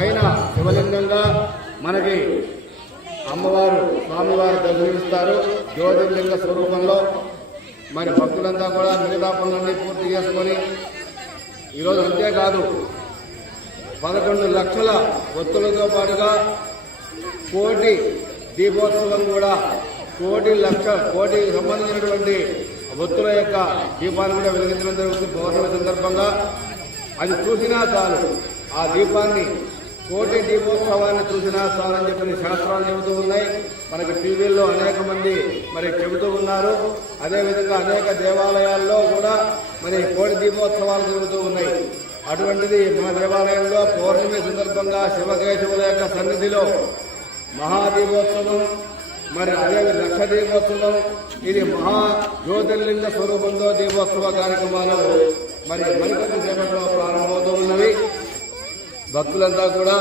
పైన శివలింగంగా మనకి అమ్మవారు స్వామివారు దర్శనమిస్తారు. జ్యోతిర్లింగ స్వరూపంలో మరి భక్తులంతా కూడా మిగతా పనులన్నీ పూర్తి చేసుకొని ఈరోజు అంతేకాదు పదకొండు లక్షల ఒత్తులతో పాటుగా కోటి దీపోత్సవం కూడా కోటి లక్ష కోటికి సంబంధించినటువంటి ఒత్తుల యొక్క దీపాన్ని కూడా వెలిగించడం జరుగుతుంది. పౌర్ణమి సందర్భంగా అది చూసినా చాలు. ఆ దీపాన్ని కోటి దీపోత్సవాన్ని చూసినా చాలని చెప్పిన శాస్త్రాలు చెబుతూ ఉన్నాయి. మనకి టీవీల్లో అనేక మంది మరి చెబుతూ ఉన్నారు. అదేవిధంగా అనేక దేవాలయాల్లో కూడా మరి కోటి దీపోత్సవాలు జరుగుతూ ఉన్నాయి. అటువంటిది మన దేవాలయంలో పౌర్ణమి సందర్భంగా శివకేశవుల యొక్క సన్నిధిలో మహాదీపోత్సవం మరి అదే లక్ష దీపోత్సవం ఇది మహా జ్యోతిర్లింగ స్వరూపంలో దీపోత్సవ కార్యక్రమాలు మరి మరికొద్ది సేపట్లో ప్రారంభమవుతూ ఉన్నవి. భక్తులంతా కూడా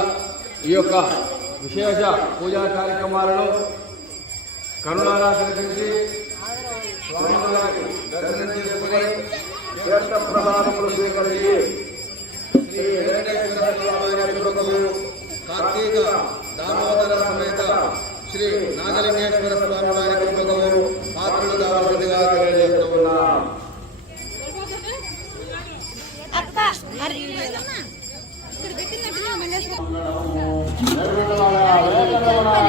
ఈ యొక్క విశేష పూజా కార్యక్రమాలను కరుణారాధన చేసి స్వామివారికి దర్శనం చేసుకుని శ్రేష్ట ప్రసాదములు స్వీకరించి శ్రీ వెంకటేశ్వర స్వామి వారి కార్తీక దామోదర సమేత శ్రీ నాగలింగేశ్వర స్వామి వారి కృపకు నమో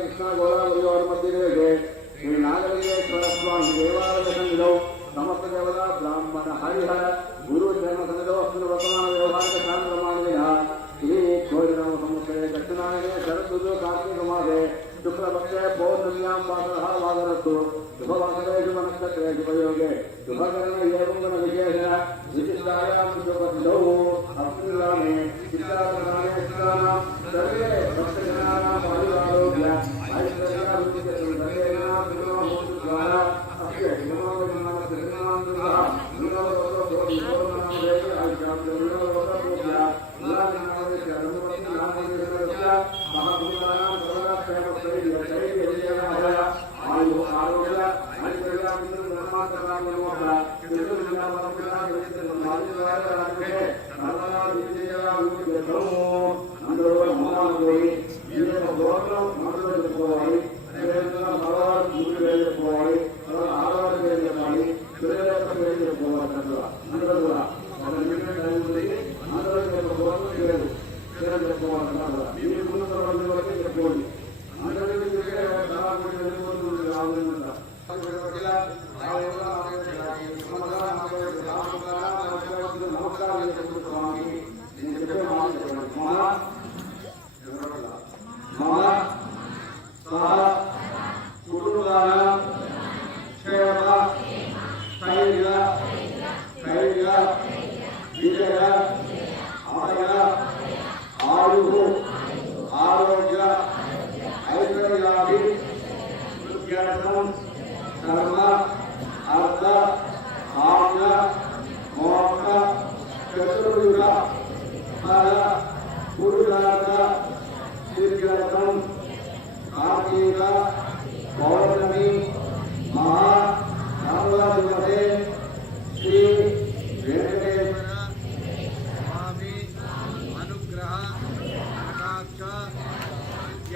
ಕೃಷ್ಣ ಗೋದಾವರಿಯವರ ಮಧ್ಯದಲ್ಲಿ ಶ್ರೀ ನಾಗಲಿಂಗೇಶ್ವರ ಸ್ವಾಮಿ ದೇವಾಲಯ ಸಂಘವು ಸಮಸ್ತ ದೇವದ ಬ್ರಾಹ್ಮಣ ಹರಿಹರ ಗುರು ಜನ್ಮ ಸಂಘವಸ್ತು ವರ್ತಮಾನ ವ್ಯವಹಾರಿಕ ಕಾರ್ಯಕ್ರಮಾಂಗಿನ ಶ್ರೀ ಕೋರಿನಾಮ ಸಂಸ್ಥೆ ದಕ್ಷಿಣಾಯನೆ ಶರತ್ಸುದು ಕಾರ್ತಿಕ ಮಾಸೆ ಶುಕ್ಲಪಕ್ಷ ಪೌರ್ಣಮ್ಯಾಂ ಪಾದಃ ವಾದರಸ್ತು ಶುಭವಾಸರೇಶು ನಕ್ಷತ್ರೇಶು ಪ್ರಯೋಗೆ ಶುಭಕರಣ ಏಕಂಗನ ವಿಶೇಷ ವಿಶಿಷ್ಟಾಯಾಮ ಶುಭ ಅಸ್ಮಿಲ್ಲಾನೆ ಚಿತ್ತಾಪರಾಣೆ ಚಿತ್ತಾನಾಂ Gracias. 方々は、あの、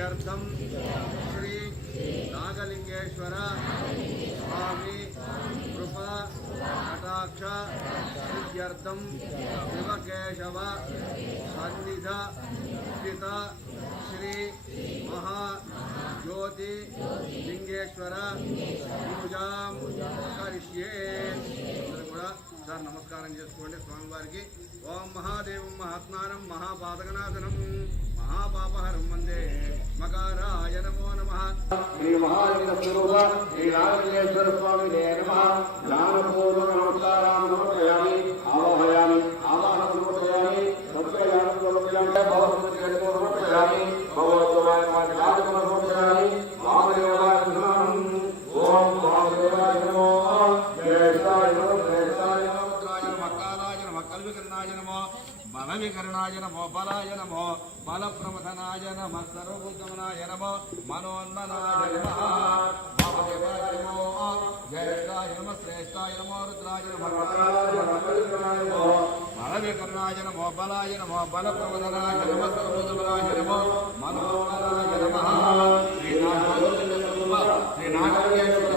సిద్ధ్యర్థం శ్రీ నాగలింగేశ్వర స్వామి కృప కటాక్ష సిద్ధ్యర్థం శివకేశవ సన్నిధ స్థిత శ్రీ మహా జ్యోతి లింగేశ్వర పూజాం కరిష్యే అందరూ కూడా సార్ నమస్కారం చేసుకోండి స్వామివారికి ఓం మహాదేవం మహాత్మానం మహాపాదకనాథనం మహాపాపహరం వందే. మకారాయ నమో నమ. శ్రీ మహాలింగ స్వరూప శ్రీ రామలింగేశ్వర స్వామి నమ. జ్ఞానపూర్వక నమస్కారాన్ని సమర్పయామి ఆవాహయామి ఆవాహన సమర్పయామి సత్యయానం సమర్పయామి భగవద్గీత సమర్పయామి భగవద్వాయ వాటి రాజకమ సమర్పయామి వామదేవాయ నమః ఓం వామదేవాయ నమో జయసాయ నమో జయసాయ నమో సముద్రాయ నమ కాలాయ నమ కల్వికర్ణాయ నమో బలవికర్ణాయ నమో బలాయ నమో బలప్రమథనాయ నమ సర్వభూతమనాయ నమో మనోన్మనాయ నమ. వామదేవాయ నమో జ్యేష్ఠాయ నమ శ్రేష్ఠాయ నమో రుద్రాయ నమో బలవికర్ణాయ నమో బలాయ నమో బలప్రమథనాయ నమ సర్వభూతమనాయ నమో మనోన్మనాయ నమ. శ్రీ నాగలింగేశ్వర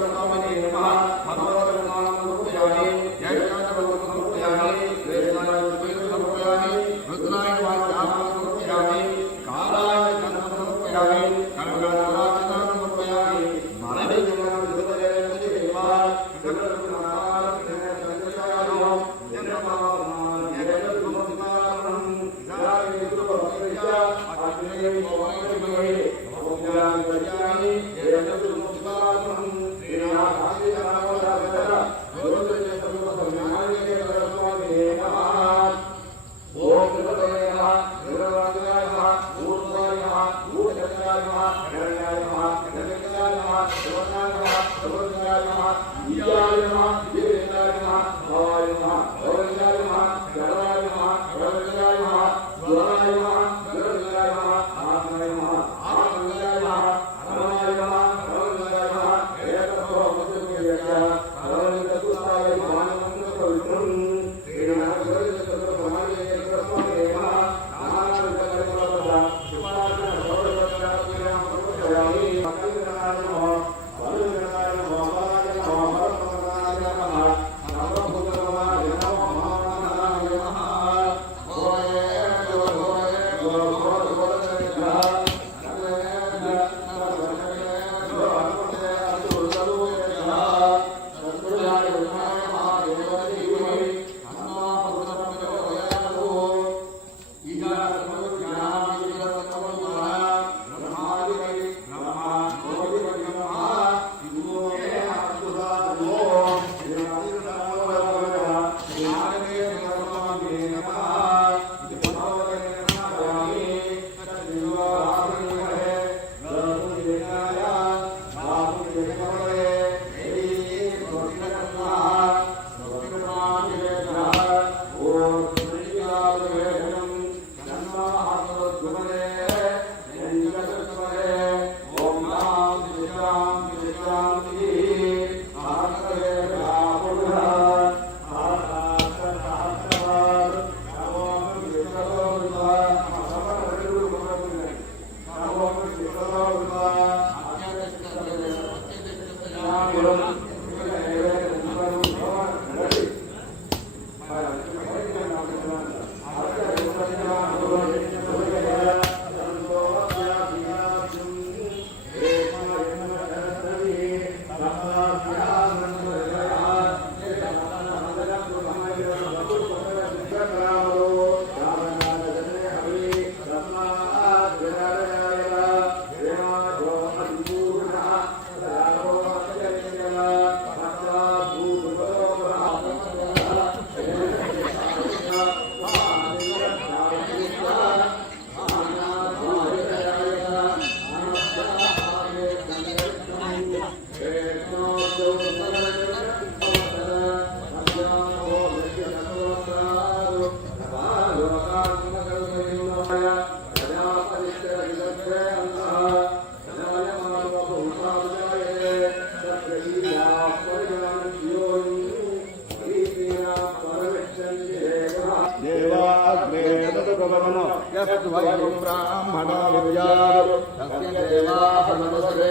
యస్వయం బ్రాహ్మణ విద్యాత్ తస్య దేవాః నమస్తే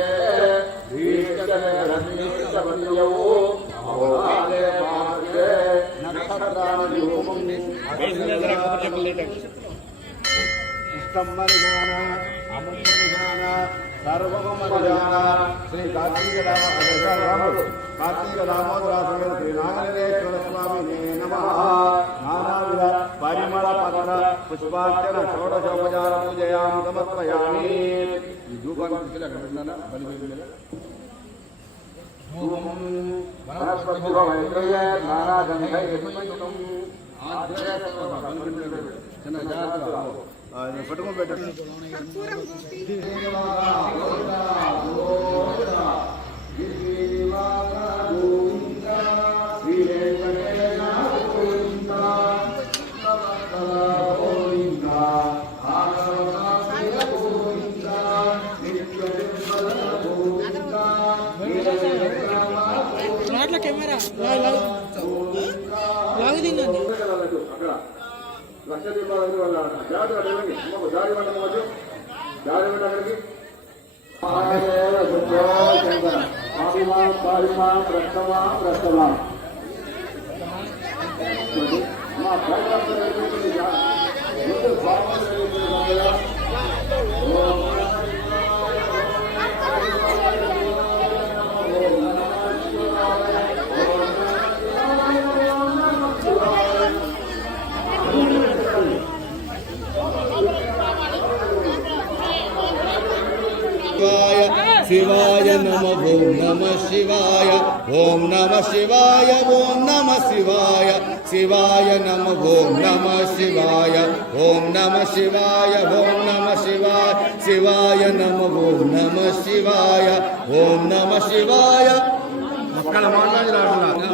భీష్టరగ్నిస్తవన్యౌ అహోరాలే పార్శ్వే నక్షత్రాణి రూపం ఇష్టం మనుజాన అమం మనుజాన సర్వం మనుజాన శ్రీ కార్తీక రాముడు కార్తీక దామోదర సమేత శ్రీ నాగరేశ్వర స్వామి నమ నానావిధ పరిమళ పత్ర పుష్పార్చన షోడశోపచార పూజయాం సమర్పయామి ఈ ధూపాన్ని తీసుకెళ్ళి అక్కడ పెట్టినానా బలి పెట్టినా ధూపం పట్టుకొని పెట్టండి కెమెరా. లక్ష దీపాలు వాళ్ళ జాతి అడగండి అమ్మకు జాతి వంటకు వచ్చు జాతి వంట అక్కడికి. పాపిమా పాలిమా ప్రస్తమా ప్రస్తమా మా శివాయ శివాయ నమ ఓం నమ శివాయ ఓం నమ శివాయ ఓం నమ శివాయ శివాయ నమ ఓం నమ శివాయ ఓం నమ శివాయ ఓం నమ శివాయ శివాయ నమ ఓం నమ శివాయ ఓం నమ శివాయ. మక్కల మాట్లాడినాడు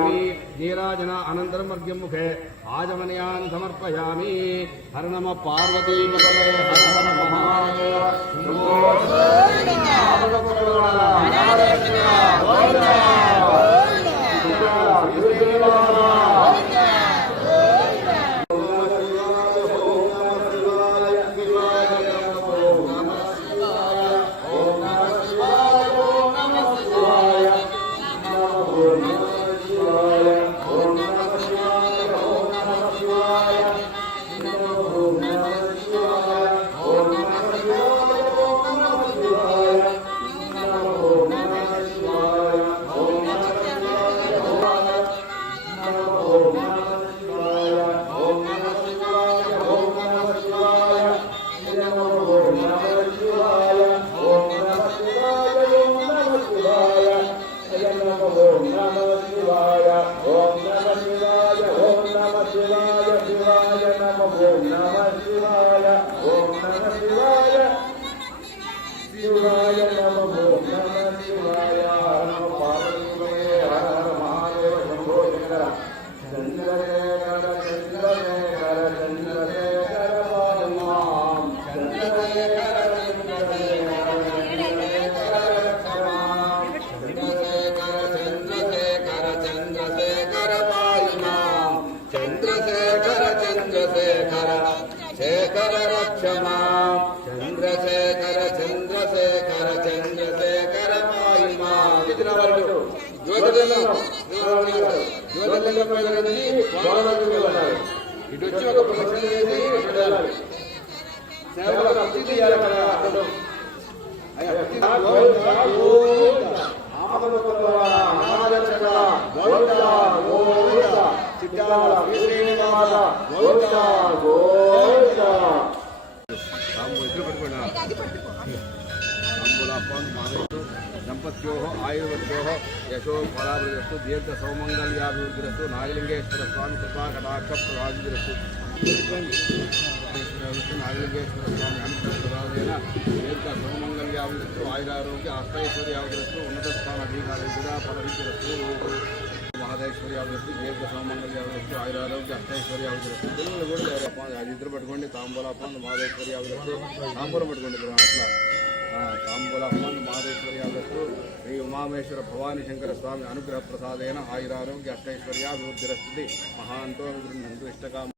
நீராஜன அனந்தரம் அர்க்கியம் முகே ஆஜமனையான் சமர்ப்பயாமி ஹர நம பார்வதி மகவே Brian. ఇది రావాలి జ్యోతిర్లింగం వెళ్ళాలి ఇటు వచ్చి ఒక ప్రదక్షిణ చేసి వెళ్ళాలి సేవల భక్తి తీయాలి అక్కడ అక్కడ. అయ్యా, సంపత్యో ఆయుర్వత్యో యశో ఫలాభిరస్తు దీర్ఘ సౌమంగళ్యాభివృద్ధిరస్తు నాగలింగేశ్వర స్వామి కృపా కటాక్ష ప్రవాదిరస్తు నాగలింగేశ్వర స్వామి అనుగ్రహప్రదాయన దీర్ఘ సౌమంగళ్యాభివృద్ధు ఆయురారోగ్య అష్టైశ్వర్యాభివృద్ధు ఉన్నత స్థాన అధికార ఫలవిద్యరస్తు మహదేశ్వర్యాభివృద్ధి దీర్ఘ సౌమంగళ్యాభివృద్ధి ఆయురారోగ్య అష్టైశ్వర్యాభివృద్ధి తెలుగులో కూడా లేదు. అప్ప- అది ఇద్దరు పట్టుకోండి తాంబూలాపాన్ మహదేశ్వర్యాభివృద్ధి తాంబూలం పట్టుకోండి అట్లా తాంబూలాపాన్ మహదేశ్వర్యాభివృద్ధి శ్రీ ఉమామేశ్వర భవానీ శంకర స్వామి అనుగ్రహ ప్రసాదేన ఆయురారోగ్య అష్టైశ్వర్యాభివృద్ధిరస్తుంది. మహాంతో గృహంతు ఇష్టకామ